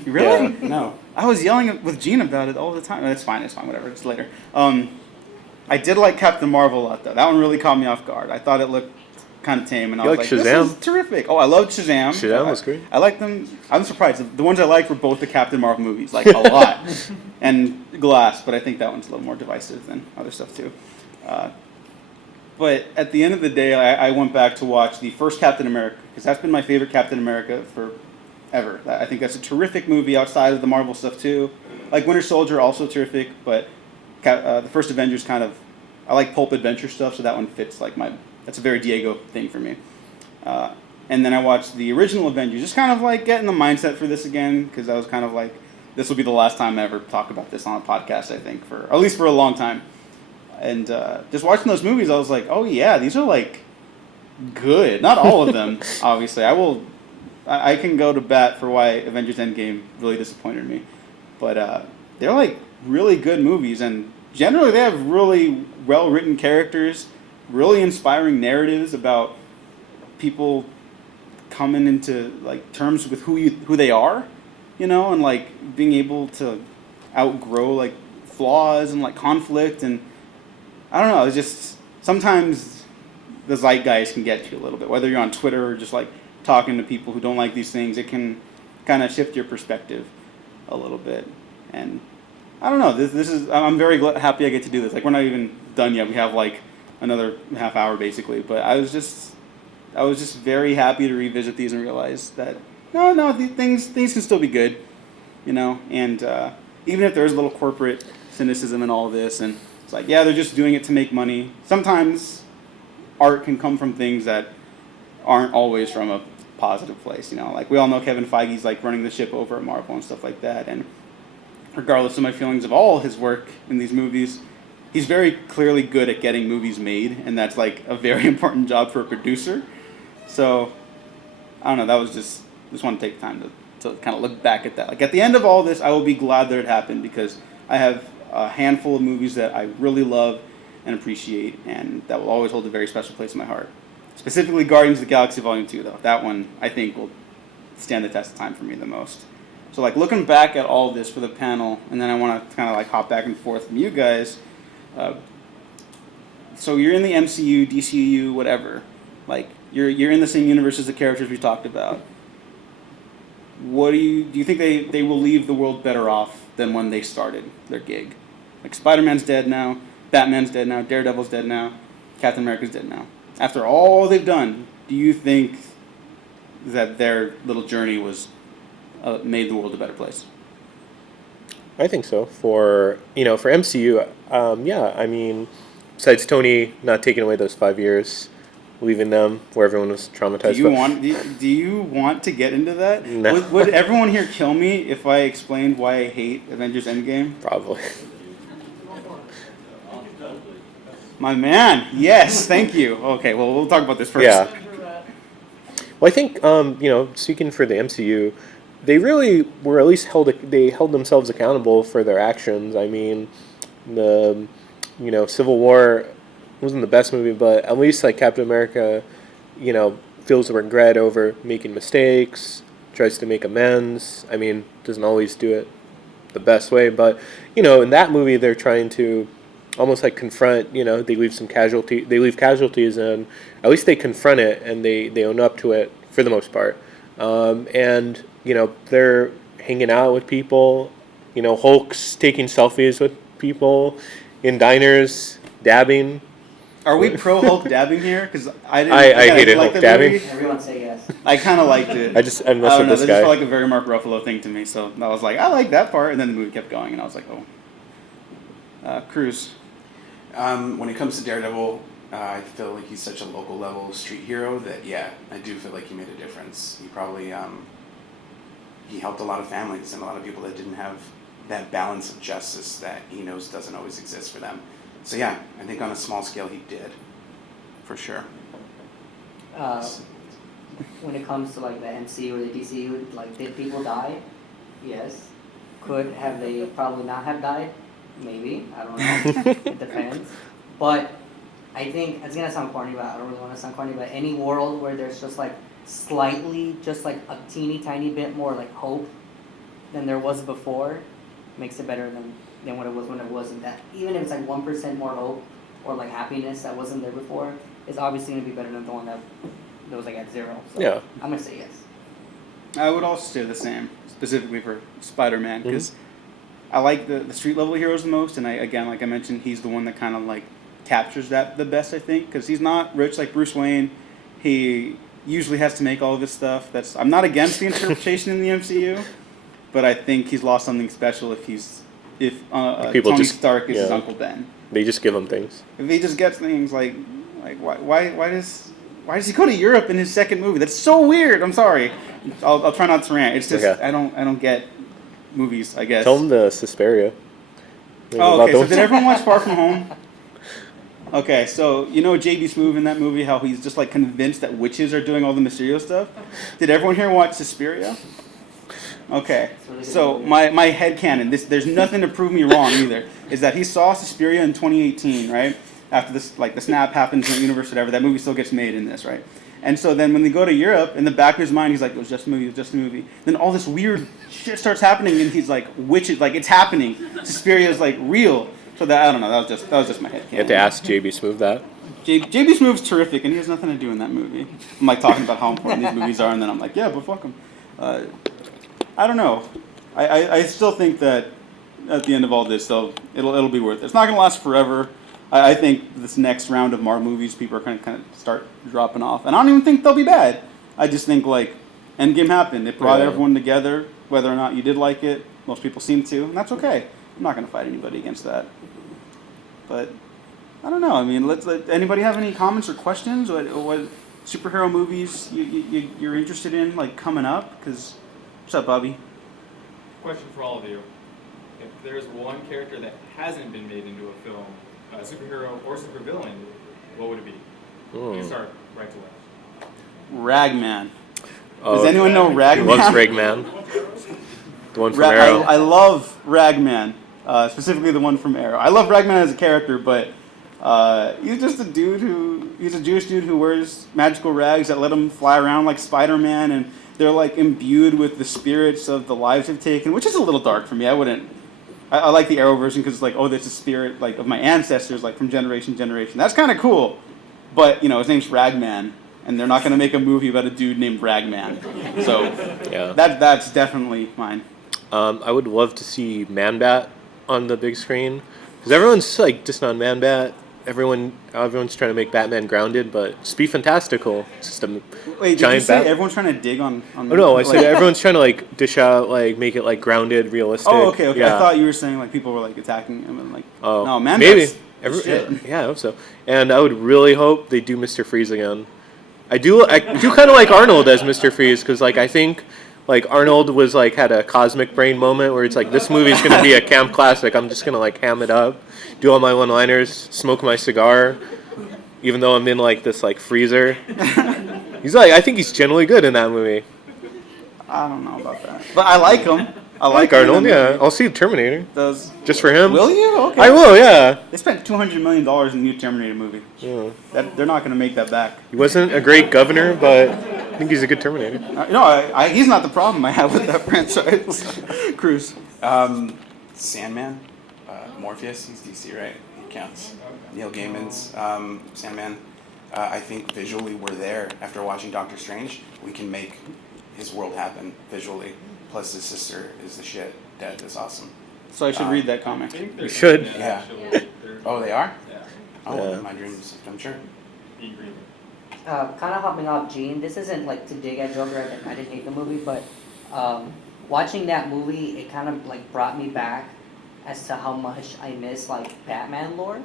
Really? Yeah, no. I was yelling with Gene about it all the time. It's fine, whatever, it's later. I did like Captain Marvel a lot, though. That one really caught me off guard. I thought it looked kind of tame, and I was like, Shazam? This is terrific. Oh, I loved Shazam. Shazam was great. I liked them. I'm surprised. The ones I liked were both the Captain Marvel movies, like a lot. And Glass, but I think that one's a little more divisive than other stuff, too. But at the end of the day, I went back to watch the first Captain America, because that's been my favorite Captain America forever. I think that's a terrific movie outside of the Marvel stuff, too. Like Winter Soldier, also terrific, but the first Avengers kind of, I like pulp adventure stuff, so that one fits like that's a very Diego thing for me. And then I watched the original Avengers, just kind of like getting the mindset for this again, because I was kind of like, this will be the last time I ever talk about this on a podcast, I think, or at least for a long time. And just watching those movies, I was like, oh yeah, these are like good. Not all of them, obviously. I can go to bat for why Avengers Endgame really disappointed me. But they're like really good movies, and generally they have really well-written characters, really inspiring narratives about people coming into like terms with who they are, and like being able to outgrow like flaws and like conflict, and I don't know, it's just sometimes the zeitgeist can get to you a little bit, whether you're on Twitter or just like talking to people who don't like these things. It can kind of shift your perspective a little bit. And I don't know, this is, I'm very happy I get to do this. Like, we're not even done yet. We have like another half hour basically, but I was just very happy to revisit these and realize that no, things can still be good, and even if there's a little corporate cynicism in all of this, and it's like, yeah, they're just doing it to make money. Sometimes art can come from things that aren't always from a positive place, Like, we all know Kevin Feige's like running the ship over at Marvel and stuff like that, and regardless of my feelings of all his work in these movies, he's very clearly good at getting movies made, and that's like a very important job for a producer. So, I don't know, that was just want to take time to kind of look back at that. Like, at the end of all this, I will be glad that it happened, because I have a handful of movies that I really love and appreciate, and that will always hold a very special place in my heart. Specifically, Guardians of the Galaxy Volume 2, though. That one, I think, will stand the test of time for me the most. So, like, looking back at all this for the panel, and then I want to kind of, like, hop back and forth from you guys. So you're in the MCU, DCU, whatever. Like, you're in the same universe as the characters we talked about. What do you think they will leave the world better off than when they started their gig? Like, Spider-Man's dead now, Batman's dead now, Daredevil's dead now, Captain America's dead now. After all they've done, do you think that their little journey was made the world a better place? I think so. For MCU, yeah. I mean, besides Tony not taking away those 5 years, leaving them where everyone was traumatized. Do you want to get into that? No. Would everyone here kill me if I explained why I hate Avengers Endgame? Probably. My man, yes, thank you. Okay, well, we'll talk about this first. Yeah. Well, I think speaking for the MCU, they really were at least held themselves accountable for their actions. I mean, the Civil War wasn't the best movie, but at least like Captain America, feels regret over making mistakes, tries to make amends. I mean, doesn't always do it the best way, but in that movie they're trying to almost like confront. They leave casualties, and at least they confront it and they own up to it for the most part. And they're hanging out with people. Hulk's taking selfies with people in diners, dabbing. Are we pro Hulk dabbing here? Because I hated Hulk dabbing. Movie. Everyone say yes. I kind of liked it. I messed don't with know. this This guy. felt like a very Mark Ruffalo thing to me. So I was like, I like that part, and then the movie kept going, and I was like, oh. Cruz. When it comes to Daredevil, I feel like he's such a local level street hero that, yeah, I do feel like he made a difference. He probably he helped a lot of families and a lot of people that didn't have that balance of justice that he knows doesn't always exist for them. So yeah, I think on a small scale he did, for sure. When it comes to like the MCU or the DCU, like, did people die? Yes. Have they probably not have died? Maybe. I don't know. It depends. But I think it's gonna sound corny, but I don't really want to sound corny. But any world where there's just like slightly, just like a teeny tiny bit more like hope than there was before, makes it better than what it was when it wasn't. That even if it's like 1% more hope or like happiness that wasn't there before, is obviously gonna be better than the one that was like at 0. So Yeah. I'm gonna say yes. I would also say the same, specifically for Spider-Man, because I like the street level heroes the most, and like I mentioned, he's the one that kind of like captures that the best, I think, because he's not rich like Bruce Wayne. He usually has to make all of his stuff. I'm not against the interpretation in the MCU, but I think he's lost something special if Tony Stark is his Uncle Ben. They just give him things. If he just gets things like why does he go to Europe in his second movie? That's so weird. I'm sorry. I'll try not to rant. It's just Okay. I don't get movies, I guess. Tell him the Suspiria. Oh, okay. So did everyone watch Far From Home? Okay, so J.B. Smoove in that movie, how he's just like convinced that witches are doing all the Mysterio stuff? Did everyone here watch Suspiria? Okay, so my headcanon, there's nothing to prove me wrong either, is that he saw Suspiria in 2018, right? After this, like the snap happens in the universe, whatever, that movie still gets made in this, right? And so then when they go to Europe, in the back of his mind, he's like, it was just a movie, it was just a movie. Then all this weird shit starts happening, and he's like, witches, like it's happening. Suspiria is like real. So that, I don't know, that was just my headcanon. You have to ask J.B. Smoove that. J.B. Smoove's terrific, and he has nothing to do in that movie. I'm like talking about how important these movies are, and then I'm like, yeah, but fuck him. I don't know. I still think that at the end of all this, it'll be worth it. It's not gonna last forever. I think this next round of Marvel movies, people are gonna kind of start dropping off, and I don't even think they'll be bad. I just think like Endgame happened. It brought everyone together, whether or not you did like it. Most people seem to, and that's okay. I'm not gonna fight anybody against that. But I don't know. I mean, let anybody have any comments or questions? What superhero movies you're interested in, like coming up? Because what's up, Bobby? Question for all of you. if there's one character that hasn't been made into a film, a superhero or supervillain, what would it be? You can start right to left. Ragman. Oh, Does anyone know Ragman? Loves Ragman. The one from Arrow. I love Ragman, specifically the one from Arrow. I love Ragman as a character, but he's just he's a Jewish dude who wears magical rags that let him fly around like Spider-Man, and they're like imbued with the spirits of the lives they've taken, which is a little dark for me. I like the Arrow version because it's like, oh, there's a spirit like of my ancestors, like from generation to generation. That's kind of cool, but his name's Ragman, and they're not going to make a movie about a dude named Ragman. So Yeah. that's definitely mine. I would love to see Man-Bat on the big screen because everyone's like just on Man-Bat. Everyone's trying to make Batman grounded, but it's be fantastical. It's just a Wait, did giant you say bat. everyone's trying to dig on? Oh no, I said everyone's trying to like dish out, like make it like grounded, realistic. Oh, okay. Yeah. I thought you were saying like people were like attacking him and like. Oh, no, man. maybe. Shit. Yeah, I hope so. And I would really hope they do Mr. Freeze again. I do kind of like Arnold as Mr. Freeze because like I think like Arnold was like had a cosmic brain moment where it's like this movie's gonna be a camp classic. I'm just gonna like ham it up, do all my one-liners, smoke my cigar, even though I'm in like this like freezer. I think he's generally good in that movie. I don't know about that, but I like him. I like him in Arnold. that Yeah, movie. I'll see Terminator Does just for him. will you? Okay. I will. Yeah. They spent $200 million in the new Terminator movie. Yeah. They're not going to make that back. He wasn't a great governor, but I think he's a good Terminator. He's not the problem I have with that franchise. Cruz. Sandman, Morpheus, he's DC, right? He counts. Neil Gaiman's Sandman. I think visually we're there. After watching Doctor Strange, we can make his world happen visually. Plus his sister is the shit. Dead is awesome. So I should read that comic. You should. Yeah. Oh, they are? Yeah. Oh, Yeah. my dreams, I'm sure. Be green. Kind of hopping off Gene. This isn't like to dig at Joker. I didn't hate the movie, but watching that movie, it kind of like brought me back as to how much I miss like Batman lore,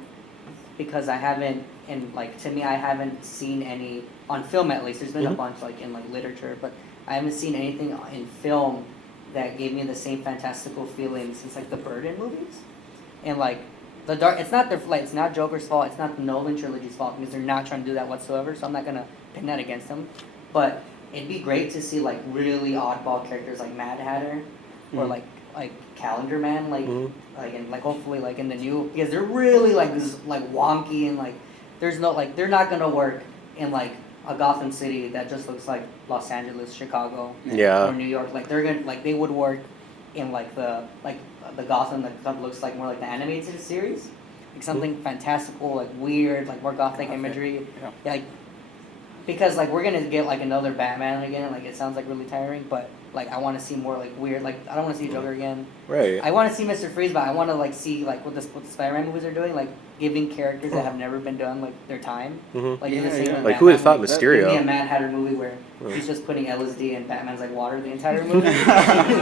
because I haven't, and like to me, I haven't seen any on film at least. There's been a bunch like in like literature, but I haven't seen anything in film that gave me the same fantastical feeling since like the Burton movies, and like the dark. It's not it's not Joker's fault. It's not the Nolan trilogy's fault because they're not trying to do that whatsoever. So I'm not gonna pin that against them, but it'd be great to see like really oddball characters like Mad Hatter, or like Calendar Man, and like hopefully like in the new, because they're really like this like wonky and like there's no like they're not gonna work in like a Gotham City that just looks like Los Angeles, Chicago, Yeah. or New York. Like they're gonna like they would work in like the Gotham that looks like more like the animated series, like something fantastical, like weird, like more gothic imagery. Yeah. Like because like we're gonna get like another Batman again. Like it sounds like really tiring, but like I want to see more like weird. Like I don't want to see Joker again. Right. I want to see Mr. Freeze, but I want to like see like what the Spider-Man movies are doing, like giving characters that have never been done like their time. Mm-hmm. Like in the Yeah, same yeah. with Like who would have thought Batman, like, give me a Mysterio Mad Hatter movie where he's just putting LSD and Batman's like water the entire movie.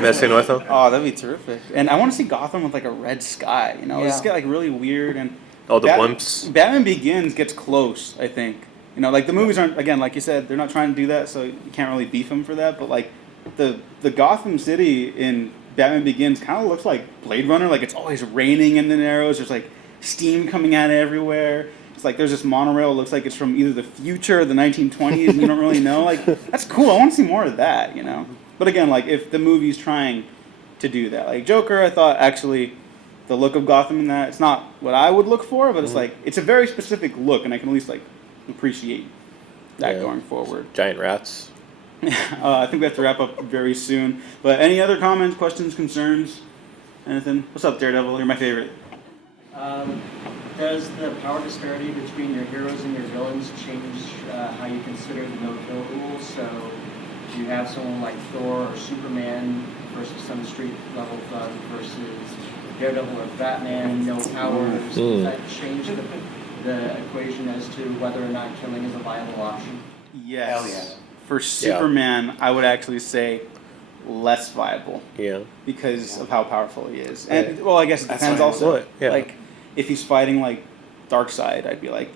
messing with him? Oh, that'd be terrific. And I want to see Gotham with like a red sky. It's Yeah. get like really weird and. All the blimps. Batman Begins gets close, I think. Like the movies aren't, again, like you said, they're not trying to do that, so you can't really beef them for that. But like the Gotham City in Batman Begins kind of looks like Blade Runner. Like it's always raining in the Narrows. There's like steam coming out everywhere. It's like there's this monorail. It looks like it's from either the future or the 1920s, and you don't really know. Like that's cool. I want to see more of that. But again, like if the movie's trying to do that, like Joker, I thought actually. The look of Gotham in that, it's not what I would look for, but it's like it's a very specific look, and I can at least like appreciate that going forward. Giant rats. I think we have to wrap up very soon. But any other comments, questions, concerns, anything? What's up, Daredevil? You're my favorite. Does the power disparity between your heroes and your villains change how you consider the no-kill rules? So, do you have someone like Thor or Superman versus some street-level thug versus Daredevil or Batman, no powers? Does that change the equation as to whether or not killing is a viable option? Yes. Hell yeah. For Superman, I would actually say less viable. Yeah. Because of how powerful he is. And well, I guess it That's depends why I also. would. Yeah. Like if he's fighting like Darkseid, I'd be like,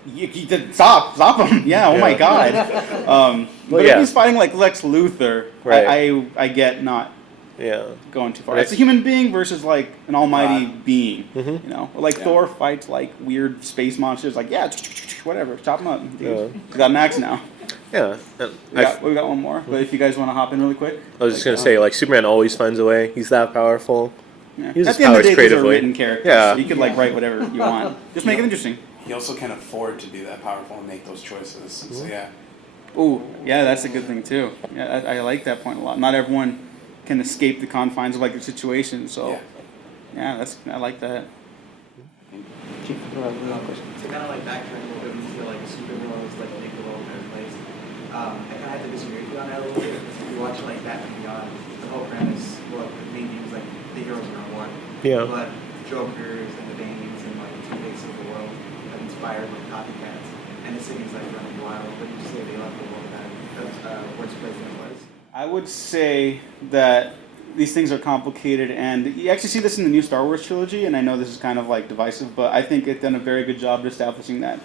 stop him. Yeah, oh my god. But if he's fighting like Lex Luthor, Right. I get not going too far. It's a human being versus like an almighty being. Mhm. You know, like Thor fights like weird space monsters. Like whatever, chop them up. Dude. We got an axe now. Yeah. We got one more. But if you guys want to hop in really quick, I was just gonna say, like, Superman always finds a way. He's that powerful. yeah. He uses At the end of the powers day, these are creatively. written characters. Yeah. So you could like write whatever you want. Just make it interesting. He also can afford to be that powerful and make those choices. So yeah. Ooh, yeah, that's a good thing too. Yeah, I like that point a lot. Not everyone can escape the confines of like a situation. So yeah, I like that. To kind of like backtrack a little bit, we feel like a superhero is like make the world a better place. I kind of have to disagree with you on that a little bit because if you watch like Batman Beyond, the whole premise, well, the main thing is like the heroes are not one. Yeah. But Jokers and the Banes and like the Two-Faces of the world have inspired like copycats, and the city's like running wild. But you say they left the world that worse place than it was. I would say that these things are complicated, and you actually see this in the new Star Wars trilogy, and I know this is kind of like divisive, but I think it's done a very good job of establishing that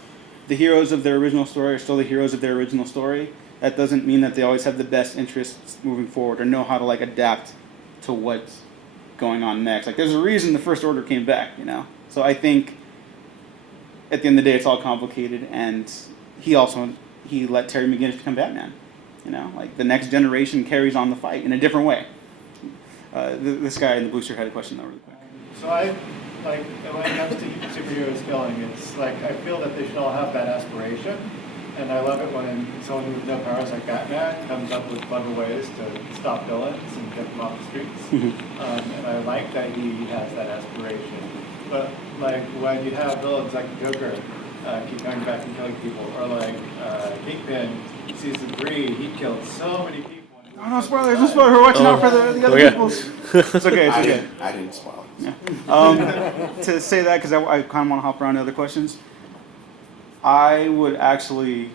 the heroes of their original story are still the heroes of their original story. That doesn't mean that they always have the best interests moving forward or know how to like adapt to what's going on next. Like there's a reason the First Order came back, you know? So I think at the end of the day it's all complicated, and he let Terry McGinnis become Batman. You know, like the next generation carries on the fight in a different way. This guy in the blue shirt had a question though, really quick. So I, like, when it comes to superheroes killing, it's like, I feel that they should all have that aspiration. And I love it when someone with no powers like Batman comes up with clever ways to stop villains and get them off the streets. And I like that he has that aspiration. But like when you have villains like the Joker keep coming back and killing people, or like Kingpin, season 3, he killed so many people. Oh, no spoilers, no spoilers. We're watching out for the other people's. It's okay, it's okay. I didn't spoil it. Yeah. To say that, because I kind of want to hop around to other questions, I would actually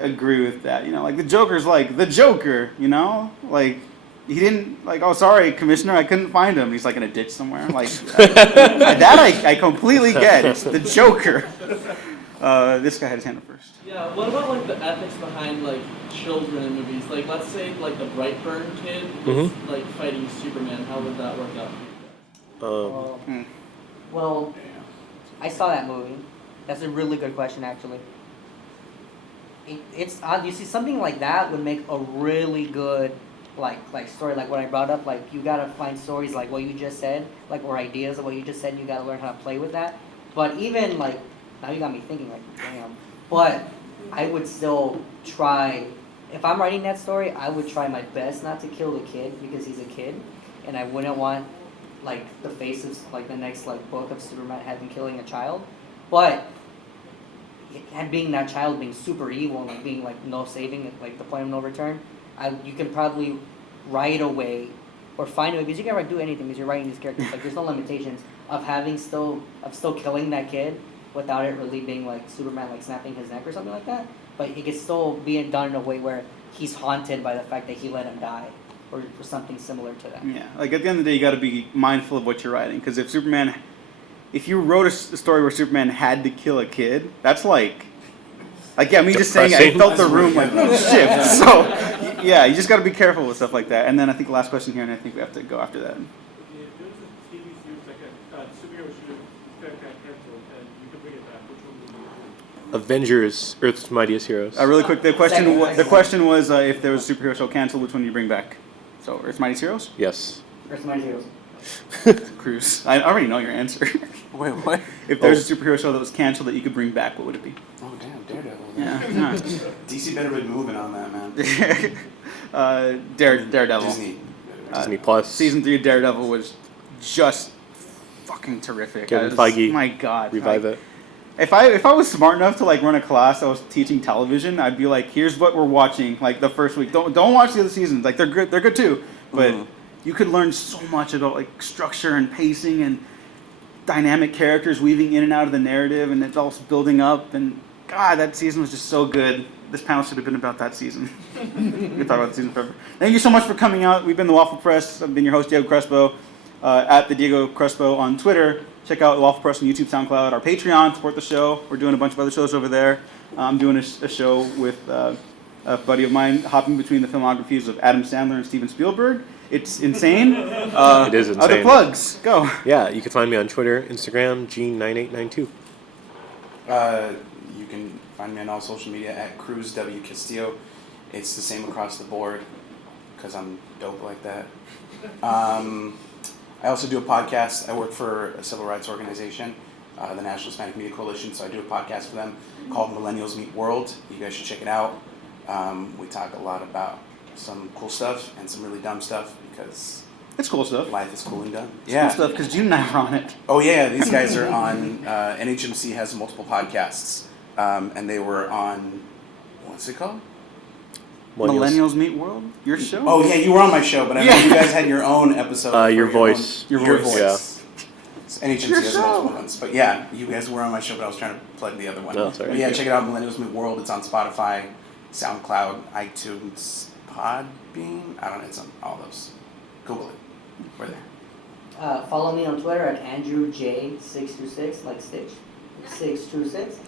agree with that. You know, like the Joker's like the Joker, you know? Like, he didn't, like, oh, sorry, Commissioner, I couldn't find him. He's like in a ditch somewhere. Like, I completely get. It's the Joker. This guy had his hand up first. Yeah, what about like the ethics behind like children in movies? Like let's say like the Brightburn kid is like fighting Superman, how would that work out for you guys? Well, I saw that movie. That's a really good question, actually. It's odd. You see, something like that would make a really good like story. Like what I brought up, like you gotta find stories like what you just said, like or ideas of what you just said. You gotta learn how to play with that. But even like now, you got me thinking like, damn. But I would still try. If I'm writing that story, I would try my best not to kill the kid because he's a kid, and I wouldn't want like the face of like the next like book of Superman having killing a child. But and being that child being super evil and like being like no saving, like the point of no return, you can probably write a way or find a way, because you can do anything because you're writing these characters. Like there's no limitations of having still killing that kid without it really being like Superman like snapping his neck or something like that. But it can still be done in a way where he's haunted by the fact that he let him die, or something similar to that. Yeah, like at the end of the day, you got to be mindful of what you're writing, because if you wrote a story where Superman had to kill a kid, that's like yeah, me just saying I felt the room like shift. So yeah, you just got to be careful with stuff like that. And then I think the last question here, and I think we have to go after that. Avengers, Earth's Mightiest Heroes. Really quick, the question was if there was a superhero show canceled, which one do you bring back? So, Earth's Mightiest Heroes? Yes. Earth's Mightiest Heroes. Cruz. I already know your answer. Wait, what? If there's a superhero show that was canceled that you could bring back, what would it be? Oh damn, Daredevil. Yeah. DC better be moving on that, man. Daredevil. Disney. Plus. Season 3 of Daredevil was just fucking terrific. Kevin Feige. My God. Revive it. If I was smart enough to like run a class that was teaching television, I'd be like, here's what we're watching like the first week. Don't watch the other seasons. Like they're good too. But you could learn so much about like structure and pacing and dynamic characters weaving in and out of the narrative, and it's all building up. And God, that season was just so good. This panel should have been about that season. We could talk about the season forever. Thank you so much for coming out. We've been the Waffle Press. I've been your host, Diego Crespo, at the Diego Crespo on Twitter. Check out Waffle Press on YouTube, SoundCloud, our Patreon. Support the show. We're doing a bunch of other shows over there. I'm doing a show with a buddy of mine, hopping between the filmographies of Adam Sandler and Steven Spielberg. It's insane. It is Other insane. plugs, go. Yeah, you can find me on Twitter, Instagram, Gene9892. You can find me on all social media at Cruz Castillo. It's the same across the board because I'm dope like that. I also do a podcast. I work for a civil rights organization, the National Hispanic Media Coalition, so I do a podcast for them called Millennials Meet World. You guys should check it out. We talk a lot about some cool stuff and some really dumb stuff because It's cool stuff. life is cool and dumb. It's cool stuff because June and I were on it. Oh yeah, these guys are on, NHMC has multiple podcasts, and they were on, what's it called? Millennials Meet World? Your show? Oh yeah, you were on my show, but I know Yeah. you guys had your own episode. for Your Voice. Your Your voice. Voice. NHMC Your has show. multiple ones, but yeah, you guys were on my show, but I was trying to plug the other one. No, sorry. But yeah, check it out, Millennials Meet World. It's on Spotify, SoundCloud, iTunes, Podbean. I don't know, it's on all those. Google it. We're there. Follow me on Twitter at AndrewJ626, like Stitch, 626.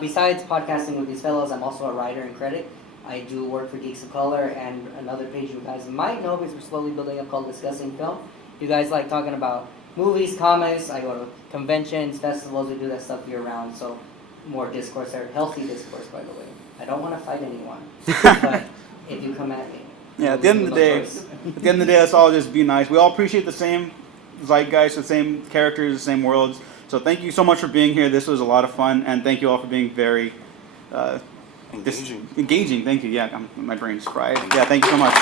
Besides podcasting with these fellows, I'm also a writer and critic. I do work for Geeks of Color and another page you guys might know because we're slowly building up called Discussing Film. You guys like talking about movies, comics. I go to conventions, festivals. We do that stuff year round. So more discourse there, healthy discourse, by the way. I don't want to fight anyone, but if you come at me. Yeah, at the end of the day, let's all just be nice. We all appreciate the same zeitgeist, the same characters, the same worlds. So thank you so much for being here. This was a lot of fun, and thank you all for being very Engaging. engaging. Thank you. Yeah, my brain's fried. Yeah, thank you so much.